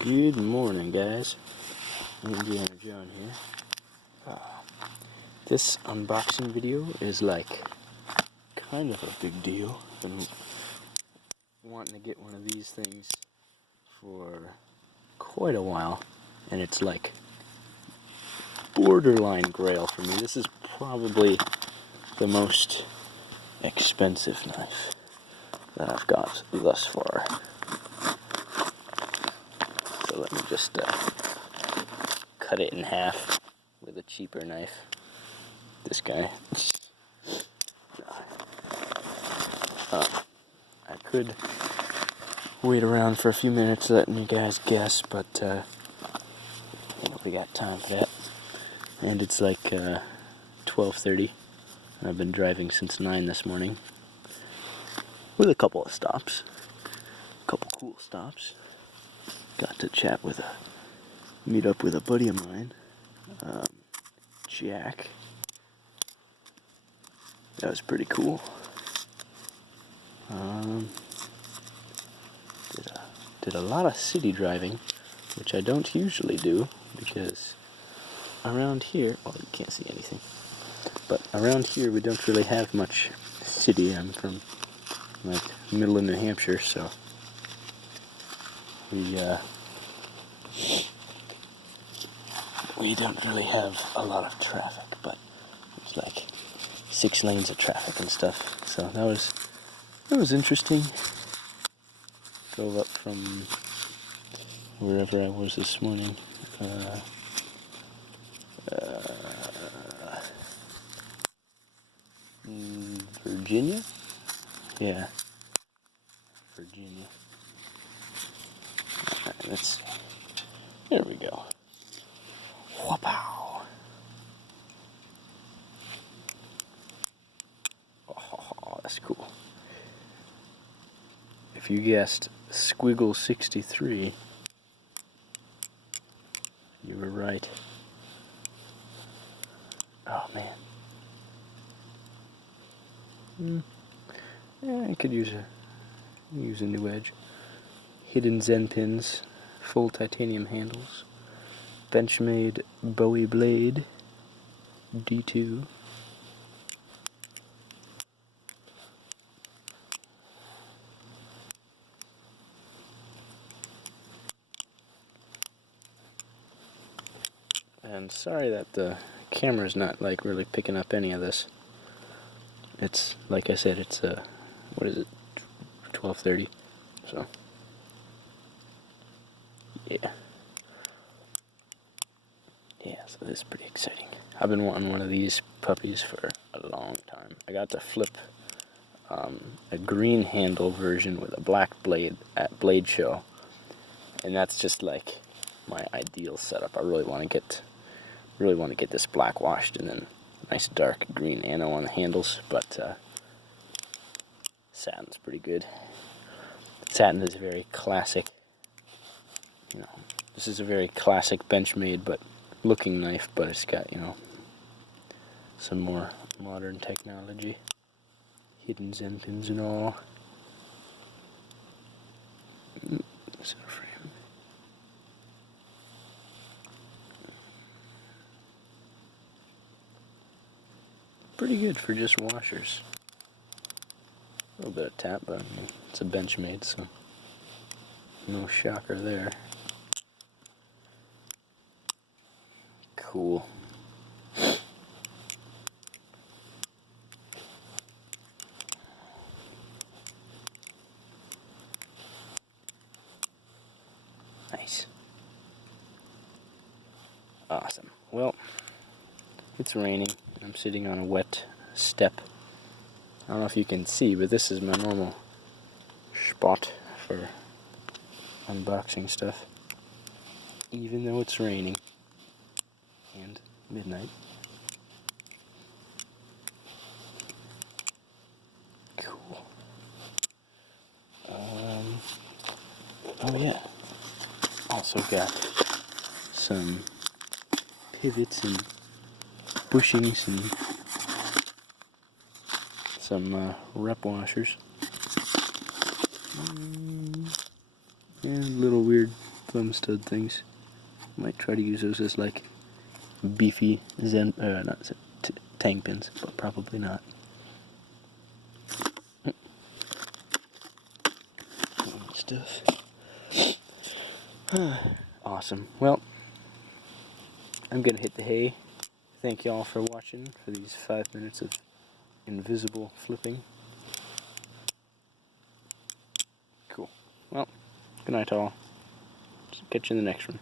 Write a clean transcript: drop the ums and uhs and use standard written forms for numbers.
Good morning, guys. Indiana John here. This unboxing video is like kind of a big deal. I've been wanting to get one of these things for quite a while, and it's like borderline grail for me. This is probably the most expensive knife that I've got thus far. So let me just cut it in half with a cheaper knife. This guy. I could wait around for a few minutes letting you guys guess, but I think we got time for that. And it's like 12:30, and I've been driving since 9 this morning with a couple of stops. A couple cool stops. Got to meet up with a buddy of mine, Jack. That was pretty cool. Did a lot of city driving, which I don't usually do, because around here, oh, you can't see anything, but around here we don't really have much city. I'm from like middle of New Hampshire, so we don't really have a lot of traffic, but it's like 6 lanes of traffic and stuff. So that was interesting. Drove up from wherever I was this morning. Virginia? Yeah, Virginia. Alright, let's see. There we go. Whoop-ow. Oh, that's cool. If you guessed Squiggle 63, you were right. Oh man. Yeah, I could use a new edge. Hidden Zen pins, full titanium handles, Benchmade Bowie blade, D2. And sorry that the camera's not like really picking up any of this. It's like I said, it's what is it, 12:30. So yeah, so this is pretty exciting. I've been wanting one of these puppies for a long time. I got to flip a green handle version with a black blade at Blade Show, and that's just like my ideal setup. I really want to get this black washed and then nice dark green anno on the handles, but satin's pretty good. Satin is very classic. You know, this is a very classic Benchmade but looking knife, but it's got, some more modern technology. Hidden Zen pins and all. Center frame. Pretty good for just washers. A little bit of tap, but it's a Benchmade, so no shocker there. Cool. Nice. Awesome. Well, it's raining. I'm sitting on a wet step. I don't know if you can see, but this is my normal spot for unboxing stuff. Even though it's raining and midnight. Cool. Oh yeah. Also got some pivots and bushings and some rep washers. And a little weird thumb stud things. Might try to use those as like beefy tang pins, but probably not. Stuff. Awesome. Well, I'm gonna hit the hay. Thank y'all for watching for these 5 minutes of invisible flipping. Cool. Well, good night all. Catch you in the next one.